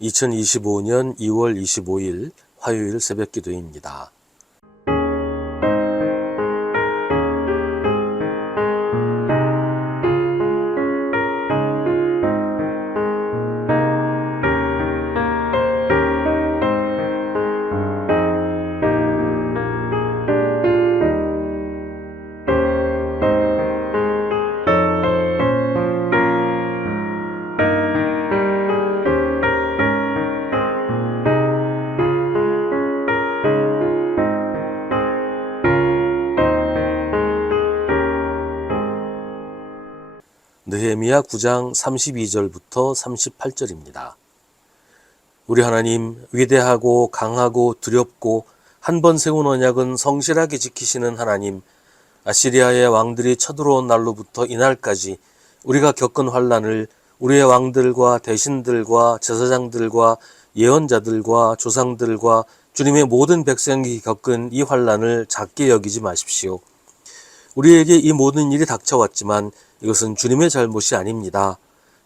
2025년 2월 25일 화요일 새벽 기도입니다. 느헤미야 9장 32절부터 38절입니다. 우리 하나님, 위대하고 강하고 두렵고 한 번 세운 언약은 성실하게 지키시는 하나님, 아시리아의 왕들이 쳐들어온 날로부터 이날까지 우리가 겪은 환난을 우리의 왕들과 대신들과 제사장들과 예언자들과 조상들과 주님의 모든 백성이 겪은 이 환난을 작게 여기지 마십시오. 우리에게 이 모든 일이 닥쳐왔지만 이것은 주님의 잘못이 아닙니다.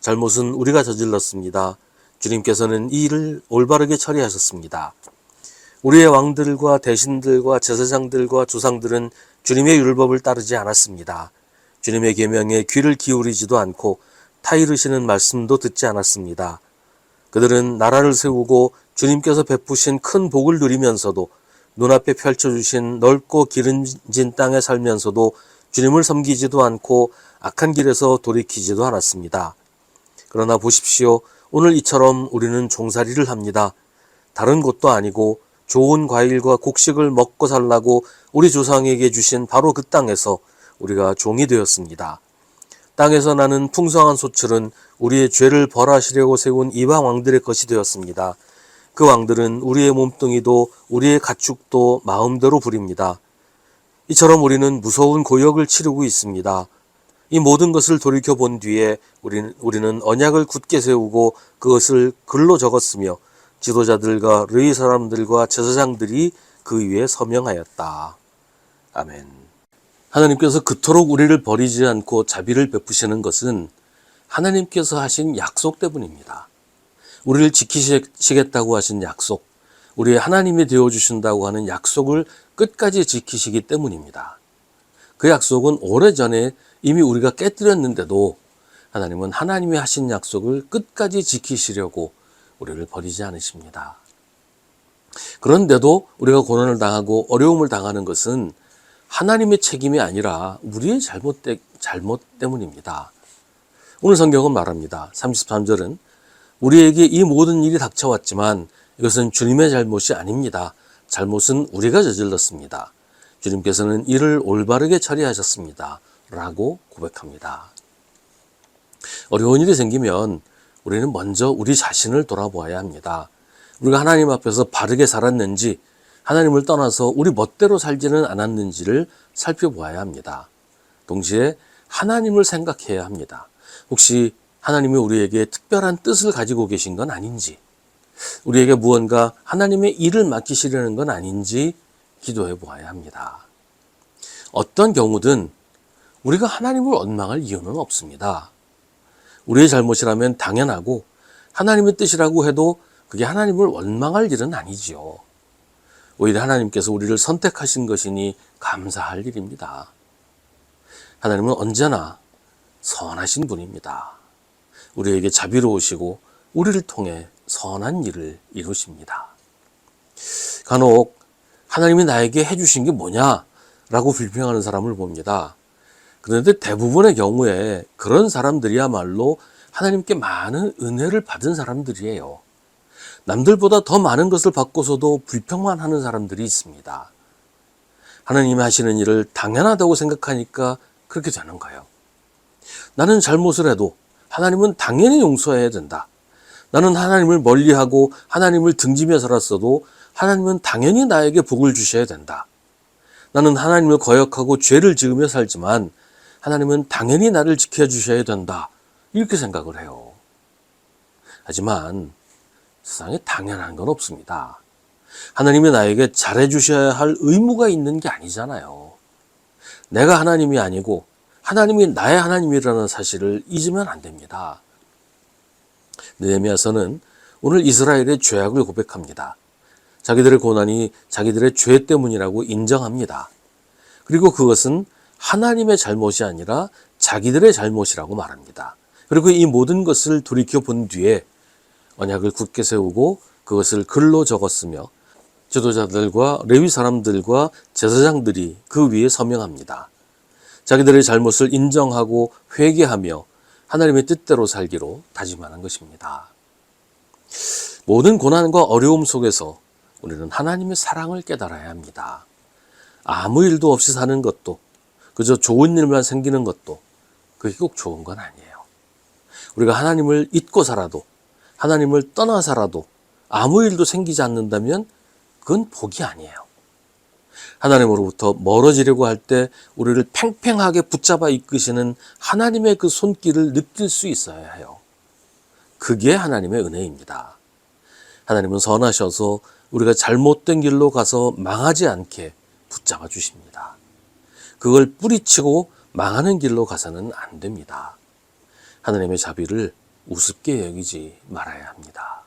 잘못은 우리가 저질렀습니다. 주님께서는 이 일을 올바르게 처리하셨습니다. 우리의 왕들과 대신들과 제사장들과 조상들은 주님의 율법을 따르지 않았습니다. 주님의 계명에 귀를 기울이지도 않고 타이르시는 말씀도 듣지 않았습니다. 그들은 나라를 세우고 주님께서 베푸신 큰 복을 누리면서도 눈앞에 펼쳐주신 넓고 기름진 땅에 살면서도 주님을 섬기지도 않고 악한 길에서 돌이키지도 않았습니다. 그러나 보십시오. 오늘 이처럼 우리는 종살이를 합니다. 다른 곳도 아니고 좋은 과일과 곡식을 먹고 살라고 우리 조상에게 주신 바로 그 땅에서 우리가 종이 되었습니다. 땅에서 나는 풍성한 소출은 우리의 죄를 벌하시려고 세운 이방 왕들의 것이 되었습니다. 그 왕들은 우리의 몸뚱이도 우리의 가축도 마음대로 부립니다. 이처럼 우리는 무서운 고역을 치르고 있습니다. 이 모든 것을 돌이켜본 뒤에 우리는 언약을 굳게 세우고 그것을 글로 적었으며 지도자들과 르위 사람들과 제사장들이 그 위에 서명하였다. 아멘. 하나님께서 그토록 우리를 버리지 않고 자비를 베푸시는 것은 하나님께서 하신 약속 때문입니다. 우리를 지키시겠다고 하신 약속, 우리의 하나님이 되어주신다고 하는 약속을 끝까지 지키시기 때문입니다. 그 약속은 오래전에 이미 우리가 깨뜨렸는데도 하나님은 하나님이 하신 약속을 끝까지 지키시려고 우리를 버리지 않으십니다. 그런데도 우리가 고난을 당하고 어려움을 당하는 것은 하나님의 책임이 아니라 우리의 잘못 때문입니다. 오늘 성경은 말합니다. 33절은 우리에게 이 모든 일이 닥쳐왔지만 이것은 주님의 잘못이 아닙니다. 잘못은 우리가 저질렀습니다. 주님께서는 이를 올바르게 처리하셨습니다. 라고 고백합니다. 어려운 일이 생기면 우리는 먼저 우리 자신을 돌아보아야 합니다. 우리가 하나님 앞에서 바르게 살았는지, 하나님을 떠나서 우리 멋대로 살지는 않았는지를 살펴보아야 합니다. 동시에 하나님을 생각해야 합니다. 혹시 하나님이 우리에게 특별한 뜻을 가지고 계신 건 아닌지, 우리에게 무언가 하나님의 일을 맡기시려는 건 아닌지 기도해 보아야 합니다. 어떤 경우든 우리가 하나님을 원망할 이유는 없습니다. 우리의 잘못이라면 당연하고 하나님의 뜻이라고 해도 그게 하나님을 원망할 일은 아니지요. 오히려 하나님께서 우리를 선택하신 것이니 감사할 일입니다. 하나님은 언제나 선하신 분입니다. 우리에게 자비로우시고 우리를 통해 선한 일을 이루십니다. 간혹 하나님이 나에게 해주신 게 뭐냐라고 불평하는 사람을 봅니다. 그런데 대부분의 경우에 그런 사람들이야말로 하나님께 많은 은혜를 받은 사람들이에요. 남들보다 더 많은 것을 받고서도 불평만 하는 사람들이 있습니다. 하나님이 하시는 일을 당연하다고 생각하니까 그렇게 되는 거예요. 나는 잘못을 해도 하나님은 당연히 용서해야 된다. 나는 하나님을 멀리하고 하나님을 등지며 살았어도 하나님은 당연히 나에게 복을 주셔야 된다. 나는 하나님을 거역하고 죄를 지으며 살지만 하나님은 당연히 나를 지켜주셔야 된다. 이렇게 생각을 해요. 하지만 세상에 당연한 건 없습니다. 하나님이 나에게 잘해주셔야 할 의무가 있는 게 아니잖아요. 내가 하나님이 아니고 하나님이 나의 하나님이라는 사실을 잊으면 안 됩니다. 느헤미야서는 오늘 이스라엘의 죄악을 고백합니다. 자기들의 고난이 자기들의 죄 때문이라고 인정합니다. 그리고 그것은 하나님의 잘못이 아니라 자기들의 잘못이라고 말합니다. 그리고 이 모든 것을 돌이켜 본 뒤에 언약을 굳게 세우고 그것을 글로 적었으며 지도자들과 레위 사람들과 제사장들이 그 위에 서명합니다. 자기들의 잘못을 인정하고 회개하며 하나님의 뜻대로 살기로 다짐하는 것입니다. 모든 고난과 어려움 속에서 우리는 하나님의 사랑을 깨달아야 합니다. 아무 일도 없이 사는 것도, 그저 좋은 일만 생기는 것도 그게 꼭 좋은 건 아니에요. 우리가 하나님을 잊고 살아도, 하나님을 떠나서라도 아무 일도 생기지 않는다면 그건 복이 아니에요. 하나님으로부터 멀어지려고 할 때 우리를 팽팽하게 붙잡아 이끄시는 하나님의 그 손길을 느낄 수 있어야 해요. 그게 하나님의 은혜입니다. 하나님은 선하셔서 우리가 잘못된 길로 가서 망하지 않게 붙잡아 주십니다. 그걸 뿌리치고 망하는 길로 가서는 안 됩니다. 하나님의 자비를 우습게 여기지 말아야 합니다.